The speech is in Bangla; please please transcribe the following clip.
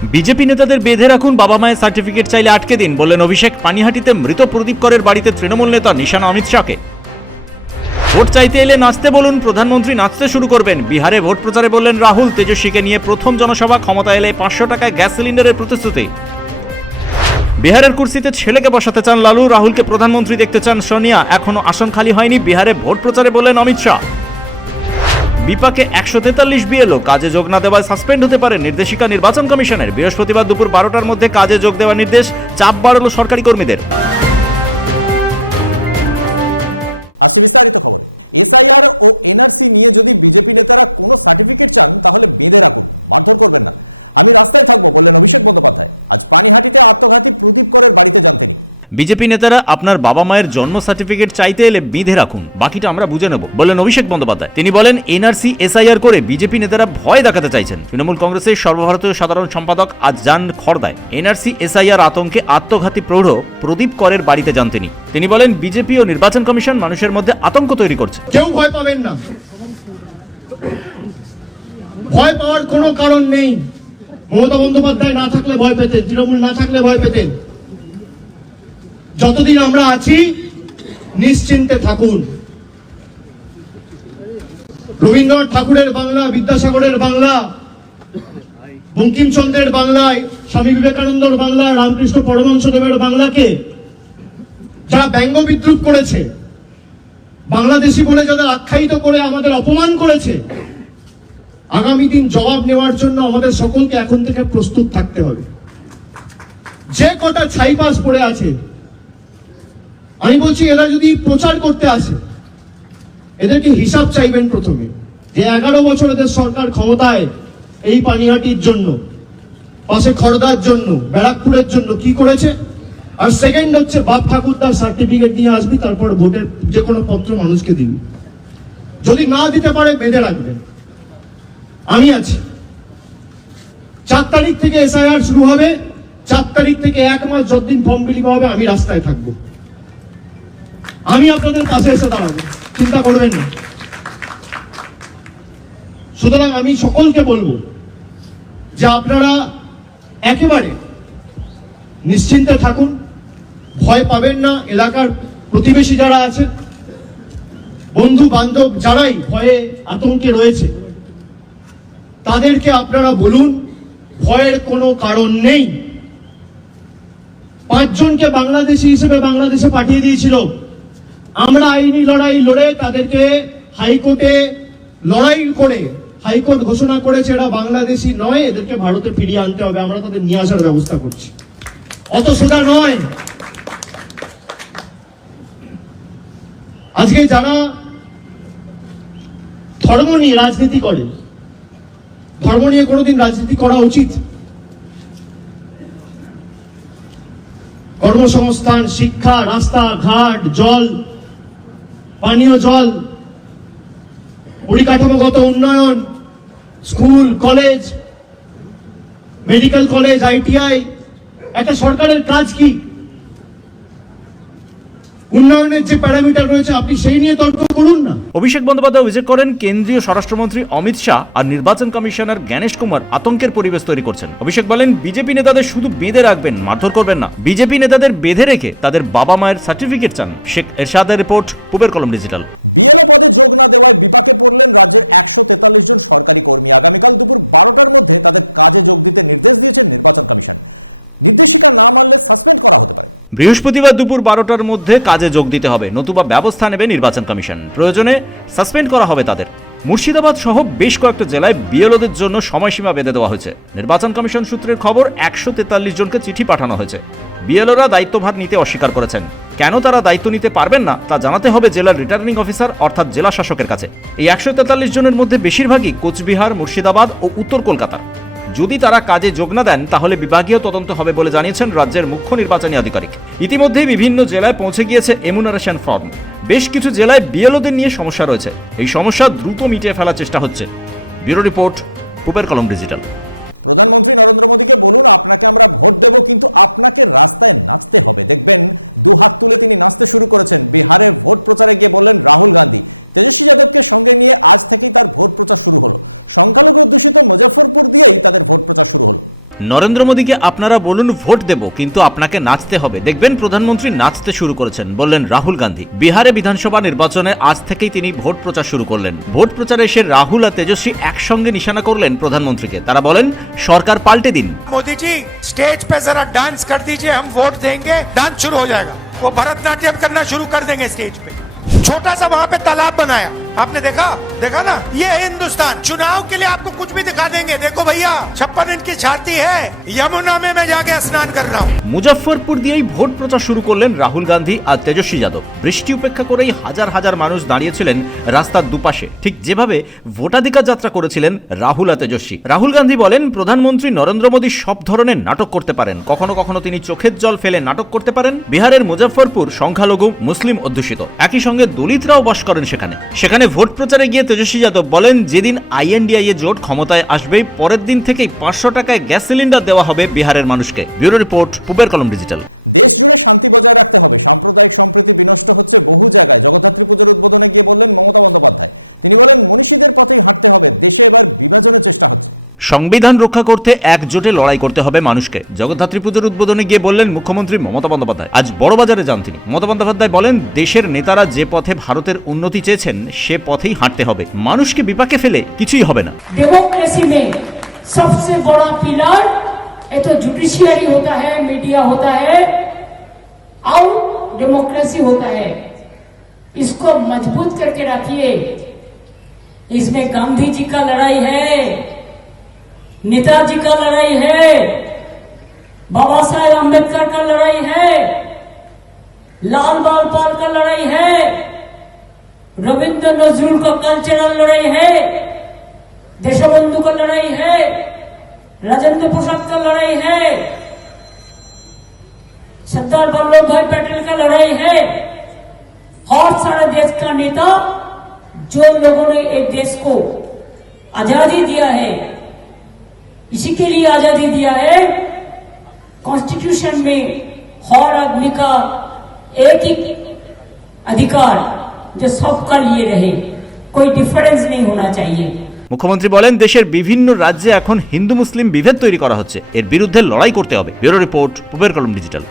বিজেপি নেতাদের বেঁধে রাখুন, বাবা মায়ের সার্টিফিকেট চাইলে আটকে দিন, বললেন অভিষেক। পানিহাটিতে মৃত প্রদীপ করের বাড়িতে তৃণমূল নেতা নিশানা অমিত শাহকে। ভোট চাইতে এলে নাচতে বলুন, প্রধানমন্ত্রী নাচতে শুরু করবেন। বিহারে ভোট প্রচারে বললেন রাহুল। তেজস্বীকে নিয়ে প্রথম জনসভা, ক্ষমতা এলে 500 টাকায় গ্যাস সিলিন্ডারের প্রতিশ্রুতি। বিহারের কুর্সিতে ছেলেকে বসাতে চান লালু, রাহুলকে প্রধানমন্ত্রী দেখতে চান সোনিয়া। এখনো আসন খালি হয়নি। বিহারে ভোট প্রচারে বললেন অমিত শাহ। বিপাকে 143 বিএলও, কাজে যোগ না দেওয়ায় সাসপেন্ড হতে পারে নির্দেশিকা নির্বাচন কমিশনের। বৃহস্পতিবার দুপুর 12টার মধ্যে কাজে যোগ দেওয়ার নির্দেশ, চাপ বাড়ল সরকারি কর্মীদের। বিজেপি নেতারা আপনার বাবা মায়ের জন্ম সার্টিফিকেট চাইতে এলে বেঁধে রাখুন, বাকিটা আমরা বুঝে নেব, বললেন অভিষেক বন্দ্যোপাধ্যায়। তিনি বলেন, এনআরসি এসআইআর করে বিজেপি নেতারা ভয় দেখাতে চাইছেন। তৃণমূল কংগ্রেসের সর্বভারতীয় সাধারণ সম্পাদক আজ যান খড়দায়। এনআরসি এসআইআর আতঙ্কে আত্মঘাতী প্রৌঢ় প্রদীপ করের বাড়িতে যান তিনি বলেন, বিজেপি ও নির্বাচন কমিশন মানুষের মধ্যে আতঙ্ক তৈরি করছে। কেউ ভয় পাবেন না, ভয় পাওয়ার কোনো কারণ নেই। মমতা বন্দ্যোপাধ্যায় না থাকলে ভয় পেতেন, তৃণমূল না থাকলে ভয় পেতেন। যতদিন আমরা আছি নিশ্চিন্তে থাকুন। রবীন্দ্রনাথ ঠাকুরের বাংলা, বিদ্যাসাগরের বাংলা, বঙ্কিমচন্দ্রের বাংলায়, স্বামী বিবেকানন্দর বাংলা, রামকৃষ্ণ পরমহংসদেবের বাংলাকে যারা ব্যঙ্গ বিদ্রুপ করেছে, বাংলাদেশি বলে যাদের আখ্যায়িত করে আমাদের অপমান করেছে, আগামী দিন জবাব নেওয়ার জন্য আমাদের সকলকে এখন থেকে প্রস্তুত থাকতে হবে। যে কটা ছাইপাস পড়ে আছে, আমি বলছি এরা যদি প্রচার করতে আসে, এদেরকে হিসাব চাইবেন প্রথমে, যে 11 বছর এদের সরকার ক্ষমতায় এই পানিহাটির জন্য, পাশে খড়দার জন্য, ব্যারাকপুরের জন্য কি করেছে। আর সেকেন্ড হচ্ছে, বাপ ঠাকুরদার সার্টিফিকেট নিয়ে আসবি, তারপর ভোটের যে কোনো পত্র মানুষকে দিবি। যদি না দিতে পারে বেঁধে রাখবেন। আমি আছি। 4 তারিখ থেকে এসআইআর শুরু হবে। 4 তারিখ থেকে 1 মাস যতদিন ফর্ম বিলি হবে, আমি রাস্তায় থাকবো। আমি আপনাদের পাশে এসে দাঁড়াবো, চিন্তা করবেন না। সুতরাং আমি সকলকে বলবো যে আপনারা একেবারে নিশ্চিন্তে থাকুন, ভয় পাবেন না। এলাকার প্রতিবেশী যারা আছে, বন্ধু বান্ধব যারাই ভয়ে আতঙ্কে রয়েছে, তাদেরকে আপনারা বলুন ভয়ের কোনো কারণ নেই। 5 জনকে বাংলাদেশি হিসেবে বাংলাদেশে পাঠিয়ে দিয়েছিল। আমরা আইনি লড়াই লড়ে তাদেরকে হাইকোর্টে লড়াই করে হাইকোর্ট ঘোষণা করেছে এরা বাংলাদেশি নয়, এদেরকে ভারতে ফিরিয়ে আনতে হবে। আমরা তাদের নিয়ে আসার ব্যবস্থা করছি। অত সোজা নয়। আজকে যারা ধর্ম নিয়ে রাজনীতি করে, ধর্ম নিয়ে কোনোদিন রাজনীতি করা উচিত? কর্মসংস্থান, শিক্ষা, রাস্তা ঘাট, জল, পানীয় জল, পরিকাঠামোগত উন্নয়ন, school college, medical college, ITI, একটা সরকারের কাজ কি? উন্নয়নের যে প্যারামিটার রয়েছে আপনি সেই নিয়ে তর্ক করুন না। অভিষেক বন্দ্যোপাধ্যায় অভিযোগ করেন, কেন্দ্রীয় স্বরাষ্ট্রমন্ত্রী অমিত শাহ আর নির্বাচন কমিশনার জ্ঞানেশ কুমার আতঙ্কের পরিবেশ তৈরি করছেন। অভিষেক বলেন, বিজেপি নেতাদের শুধু বেঁধে রাখবেন, মারধর করবেন না। বিজেপি নেতাদের বেঁধে রেখে তাদের বাবা মায়ের সার্টিফিকেট চান। শেখ এরশাদের রিপোর্ট, পূবের কলম ডিজিটাল। বৃহস্পতিবার দুপুর 12টার মধ্যে কাজে যোগ দিতে হবে, নতুবা ব্যবস্থা নেবে নির্বাচন কমিশন। প্রয়োজনে সাসপেন্ড করা হবে তাদের। মুর্শিদাবাদ সহ বেশ কয়েকটা জেলায় বিএলওদের জন্য সময়সীমা বেঁধে দেওয়া হয়েছে। নির্বাচন কমিশন সূত্রের খবর, 143 জনকে চিঠি পাঠানো হয়েছে। বিএলওরা দায়িত্বভার নিতে অস্বীকার করেছেন। কেন তারা দায়িত্ব নিতে পারবেন না তা জানাতে হবে জেলার রিটার্নিং অফিসার অর্থাৎ জেলা শাসকের কাছে। এই 143 জনের মধ্যে বেশিরভাগই কোচবিহার, মুর্শিদাবাদ ও উত্তর কলকাতার। যদি তারা কাজে যোগ না দেন তাহলে বিভাগীয় তদন্ত হবে বলে জানিয়েছেন রাজ্যের মুখ্য নির্বাচনী আধিকারিক। ইতিমধ্যেই বিভিন্ন জেলায় পৌঁছে গিয়েছে এমুনারেশন ফর্ম। বেশ কিছু জেলায় বিএলওদের নিয়ে সমস্যা রয়েছে। এই সমস্যা দ্রুত মিটিয়ে ফেলার চেষ্টা হচ্ছে। ব্যুরো রিপোর্ট, পূবের কলম ডিজিটাল। নরেন্দ্র মোদীকে আপনারা বলুন ভোট দেব, কিন্তু আপনাকে নাচতে হবে, দেখবেন প্রধানমন্ত্রী নাচতে শুরু করেছেন, বললেন রাহুল গান্ধী। বিহারে বিধানসভা নির্বাচনে আজ থেকেই তিনি ভোট প্রচার শুরু করলেন। ভোট প্রচারে এসে রাহুল আর তেজস্বী একসঙ্গে নিশানা করলেন প্রধানমন্ত্রীকে। তারা বলেন সরকার পাল্টে দিন। मोदी जी स्टेज पे जरा डांस कर दीजिए, हम वोट देंगे, डांस शुरू हो जाएगा। वो भरतनाट्यम करना शुरू कर देंगे स्टेज पे। छोटा सा वहां पे तालाब बनाया, आपने देखा ना? ये है हिंदुस्तान। चुनाव के लिए आपको कुछ भी दिखा देंगे। देखो भैया 56 इंच की छाती है, यमुना में मैं जाके स्नान कर रहा हूँ। মুজফ্ফরপুর দিয়েই ভোট প্রচার শুরু করলেন রাহুল গান্ধী আর তেজস্বী যাদব। বৃষ্টি উপেক্ষা করেই হাজার হাজার মানুষ দাঁড়িয়েছিলেন রাস্তার দুপাশে, ঠিক যেভাবে ভোটাধিকার যাত্রা করেছিলেন রাহুল আর তেজস্বী। রাহুল গান্ধী বলেন প্রধানমন্ত্রী নরেন্দ্র মোদী সব ধরনের নাটক করতে পারেন, কখনো কখনো তিনি চোখের জল ফেলে নাটক করতে পারেন। বিহারের মুজফ্ফরপুর সংখ্যালঘু মুসলিম অধ্যুষিত, একই সঙ্গে দলিতরাও বাস করেন সেখানে ভোট প্রচারে গিয়ে তেজস্বী যাদব বলেন যেদিন আইএনডিআইএ জোট ক্ষমতায় আসবে পরের দিন থেকেই 500 টাকায় গ্যাস সিলিন্ডার দেওয়া হবে বিহারের মানুষকে। ব্যুরো রিপোর্ট, পূবের কলম ডিজিটাল। সংবিধান রক্ষা করতে একজোটে লড়াই করতে হবে মানুষকে, জগদ্ধাত্রী পুজোর উদ্বোধনে গিয়ে বললেন মুখ্যমন্ত্রী মমতা বন্দ্যোপাধ্যায়। আজ বড়বাজারে যান তিনি। মমতা বন্দ্যোপাধ্যায় বলেন দেশের নেতারা যে পথে ভারতের উন্নতি চেয়েছেন সে পথেই হাঁটতে হবে, মানুষকে বিপাকে ফেলে কিছুই হবে না। डेमोक्रेसी में सबसे बड़ा पिलर ये तो जुडिशियरी होता है, मीडिया होता है और डेमोक्रेसी होता है। इसको मजबूत करके रखिए। इसमें गांधी जी का लड़ाई है, नेताजी का लड़ाई है, बाबा साहेब अम्बेडकर का लड़ाई है, लाल बाल पाल का लड़ाई है, रविंद्र नजरुल का कल्चरल लड़ाई है, देशबंधु का लड़ाई है, राजेंद्र प्रसाद का लड़ाई है, सरदार वल्लभ भाई पटेल का लड़ाई है और सारे देश का नेता जो लोगों ने एक देश को आजादी दिया है, इसी के लिए आजादी दिया है। कॉन्स्टिट्यूशन में हर आदमी का एक ही अधिकार जो सबका लिए रहे, कोई डिफरेंस नहीं होना चाहिए। মুখ্যমন্ত্রী বলেন দেশের বিভিন্ন রাজ্যে এখন হিন্দু মুসলিম বিভেদ তৈরি করা হচ্ছে, এর বিরুদ্ধে লড়াই করতে হবে। ব্যুরো রিপোর্ট, পূবের কলম ডিজিটাল।